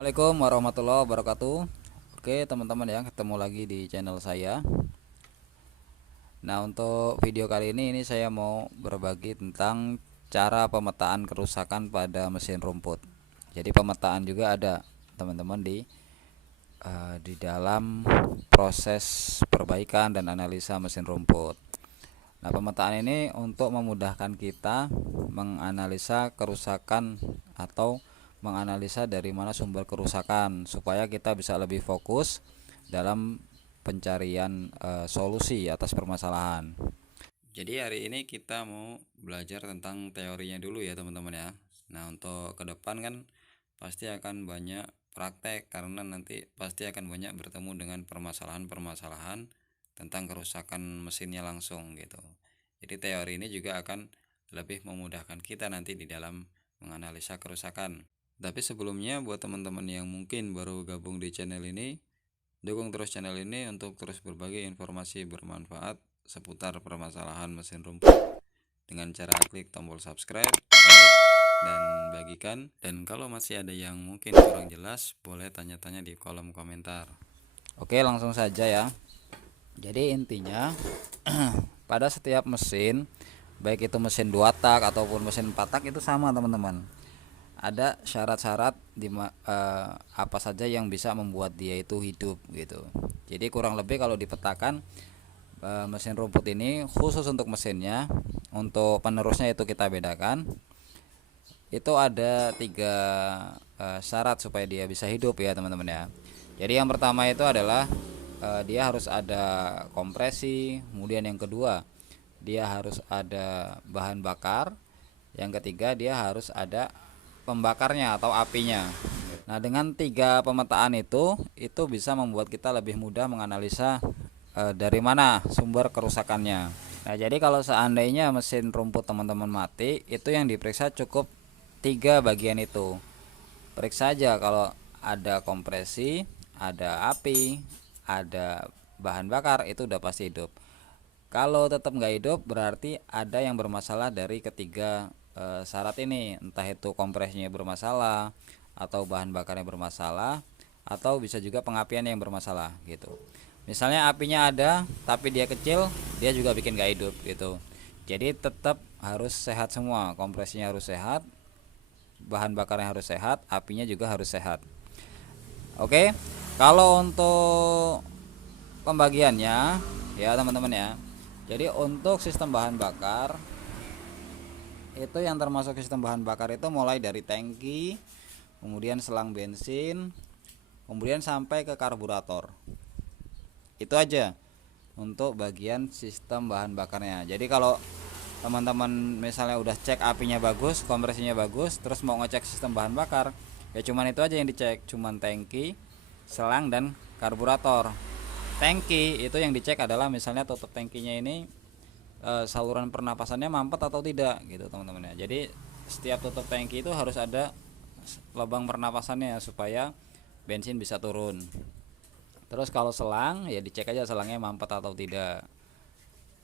Assalamualaikum warahmatullahi wabarakatuh. Oke teman-teman ya, ketemu lagi di channel saya. Nah, untuk video kali ini saya mau berbagi tentang cara pemetaan kerusakan pada mesin rumput. Jadi pemetaan juga ada teman-teman di dalam proses perbaikan dan analisa mesin rumput. Nah, pemetaan ini untuk memudahkan kita menganalisa kerusakan atau menganalisa dari mana sumber kerusakan supaya kita bisa lebih fokus dalam pencarian solusi atas permasalahan. Jadi hari ini kita mau belajar tentang teorinya dulu ya teman-teman ya. Nah, untuk ke depan kan pasti akan banyak praktek karena nanti pasti akan banyak bertemu dengan permasalahan-permasalahan tentang kerusakan mesinnya langsung gitu. Jadi teori ini juga akan lebih memudahkan kita nanti di dalam menganalisa kerusakan. Tapi sebelumnya buat teman-teman yang mungkin baru gabung di channel ini, dukung terus channel ini untuk terus berbagi informasi bermanfaat seputar permasalahan mesin rumput dengan cara klik tombol subscribe, like, dan bagikan. Dan kalau masih ada yang mungkin kurang jelas, boleh tanya-tanya di kolom komentar. Oke, langsung saja ya. Jadi intinya pada setiap mesin, baik itu mesin 2 tak ataupun mesin 4 tak itu sama teman-teman. Ada syarat-syarat apa saja yang bisa membuat dia itu hidup gitu. Jadi kurang lebih kalau dipetakan mesin rumput ini khusus untuk mesinnya, untuk penerusnya itu kita bedakan. Itu ada 3 syarat supaya dia bisa hidup ya teman-teman ya. Jadi yang pertama itu adalah dia harus ada kompresi, kemudian yang kedua dia harus ada bahan bakar, yang ketiga dia harus ada pembakarnya atau apinya. Nah, dengan 3 pemetaan itu bisa membuat kita lebih mudah menganalisa dari mana sumber kerusakannya. Nah, jadi kalau seandainya mesin rumput teman-teman mati, itu yang diperiksa cukup 3 bagian itu. Periksa aja kalau ada kompresi, ada api, ada bahan bakar, itu udah pasti hidup. Kalau tetap nggak hidup berarti ada yang bermasalah dari ketiga syarat ini, entah itu kompresinya bermasalah atau bahan bakarnya bermasalah atau bisa juga pengapian yang bermasalah gitu. Misalnya apinya ada tapi dia kecil, dia juga bikin nggak hidup gitu. Jadi tetap harus sehat semua, kompresinya harus sehat, bahan bakarnya harus sehat, apinya juga harus sehat. Oke, kalau untuk pembagiannya ya teman-teman ya. Jadi untuk sistem bahan bakar itu yang termasuk sistem bahan bakar itu mulai dari tangki, kemudian selang bensin, kemudian sampai ke karburator. Itu aja untuk bagian sistem bahan bakarnya. Jadi kalau teman-teman misalnya udah cek apinya bagus, kompresinya bagus, terus mau ngecek sistem bahan bakar, ya cuman itu aja yang dicek, cuman tangki, selang dan karburator. Tangki itu yang dicek adalah misalnya tutup tangkinya ini saluran pernapasannya mampet atau tidak gitu teman-teman ya. Jadi setiap tutup tangki itu harus ada lubang pernapasannya supaya bensin bisa turun. Terus kalau selang ya dicek aja selangnya mampet atau tidak.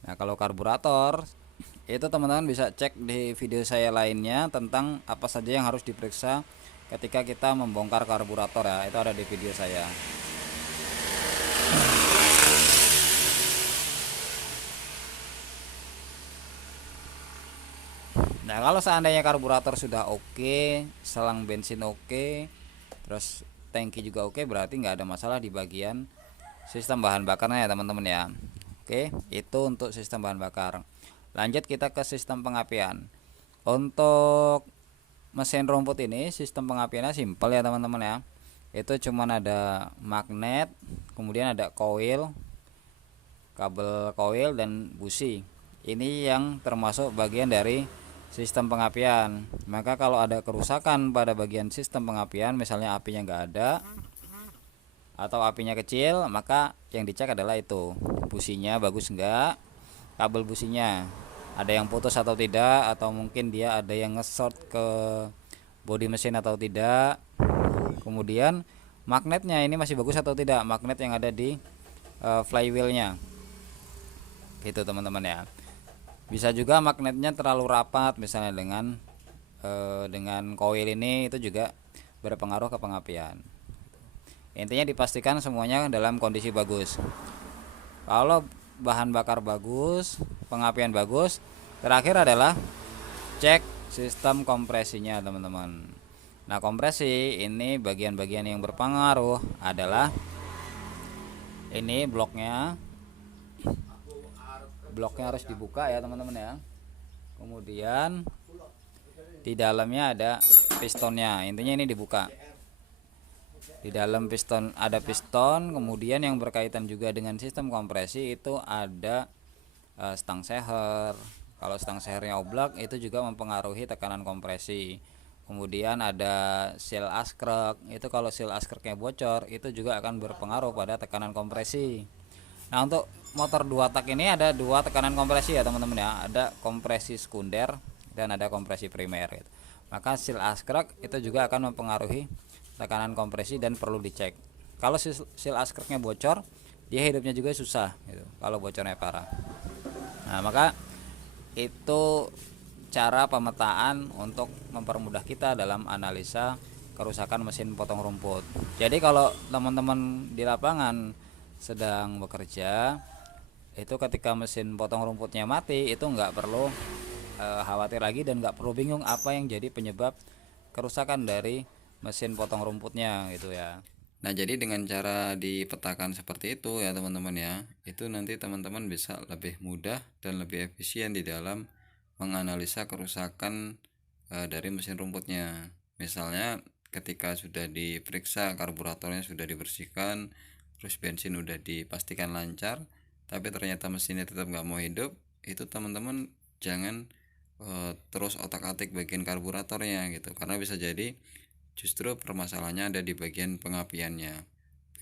Nah, kalau karburator itu teman-teman bisa cek di video saya lainnya tentang apa saja yang harus diperiksa ketika kita membongkar karburator ya. Itu ada di video saya. Nah, kalau seandainya karburator sudah oke, selang bensin oke, terus tangki juga oke, berarti nggak ada masalah di bagian sistem bahan bakarnya ya teman-teman ya. Oke, itu untuk sistem bahan bakar. Lanjut kita ke sistem pengapian. Untuk mesin rumput ini sistem pengapiannya simpel ya teman-teman ya. Itu cuman ada magnet, kemudian ada coil, kabel coil dan busi. Ini yang termasuk bagian dari sistem pengapian. Maka kalau ada kerusakan pada bagian sistem pengapian, misalnya apinya nggak ada atau apinya kecil, maka yang dicek adalah itu businya bagus nggak, kabel businya ada yang putus atau tidak, atau mungkin dia ada yang nge-short ke bodi mesin atau tidak. Kemudian magnetnya ini masih bagus atau tidak, magnet yang ada di flywheelnya gitu teman-teman ya. Bisa juga magnetnya terlalu rapat misalnya dengan coil ini, itu juga berpengaruh ke pengapian. Intinya dipastikan semuanya dalam kondisi bagus. Kalau bahan bakar bagus, pengapian bagus, terakhir adalah cek sistem kompresinya teman-teman. Nah, kompresi ini bagian-bagian yang berpengaruh adalah ini bloknya harus dibuka ya teman-teman ya. Kemudian di dalamnya ada pistonnya, intinya ini dibuka. Di dalam piston ada piston, kemudian yang berkaitan juga dengan sistem kompresi itu ada stang seher. Kalau stang sehernya oblak itu juga mempengaruhi tekanan kompresi. Kemudian ada seal askrek, itu kalau seal askreknya bocor itu juga akan berpengaruh pada tekanan kompresi. Nah, untuk motor 2 tak ini ada 2 tekanan kompresi ya teman-teman ya, ada kompresi sekunder dan ada kompresi primer gitu. Maka seal askrek itu juga akan mempengaruhi tekanan kompresi dan perlu dicek. Kalau seal askreknya bocor, dia hidupnya juga susah gitu, kalau bocornya parah. Nah, maka itu cara pemetaan untuk mempermudah kita dalam analisa kerusakan mesin potong rumput. Jadi kalau teman-teman di lapangan sedang bekerja, itu ketika mesin potong rumputnya mati, itu nggak perlu khawatir lagi dan nggak perlu bingung apa yang jadi penyebab kerusakan dari mesin potong rumputnya gitu ya. Nah, jadi dengan cara dipetakan seperti itu ya teman-teman ya, itu nanti teman-teman bisa lebih mudah dan lebih efisien di dalam menganalisa kerusakan dari mesin rumputnya. Misalnya ketika sudah diperiksa karburatornya sudah dibersihkan, terus bensin udah dipastikan lancar, tapi ternyata mesinnya tetap nggak mau hidup, itu teman-teman jangan terus otak-atik bagian karburatornya gitu, karena bisa jadi justru permasalahannya ada di bagian pengapiannya.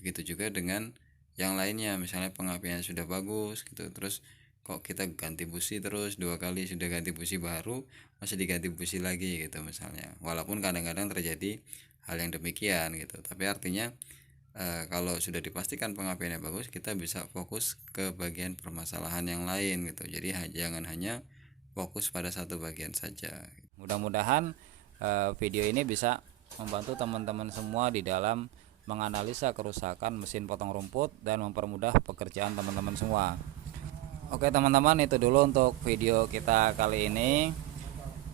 Begitu juga dengan yang lainnya, misalnya pengapiannya sudah bagus gitu, terus kok kita ganti busi terus 2 kali, sudah ganti busi baru masih diganti busi lagi gitu misalnya. Walaupun kadang-kadang terjadi hal yang demikian gitu, tapi artinya kalau sudah dipastikan pengapiannya bagus, kita bisa fokus ke bagian permasalahan yang lain gitu. Jadi jangan hanya fokus pada satu bagian saja. Mudah-mudahan video ini bisa membantu teman-teman semua di dalam menganalisa kerusakan mesin potong rumput dan mempermudah pekerjaan teman-teman semua. Oke teman-teman, itu dulu untuk video kita kali ini.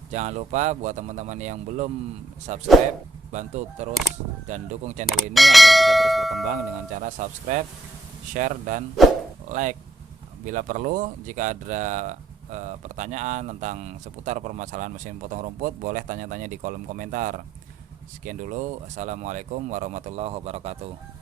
Jangan lupa buat teman-teman yang belum subscribe, bantu terus dan dukung channel ini agar bisa terus berkembang dengan cara subscribe, share, dan like. Bila perlu, jika ada pertanyaan tentang seputar permasalahan mesin potong rumput, boleh tanya-tanya di kolom komentar. Sekian dulu, assalamualaikum warahmatullahi wabarakatuh.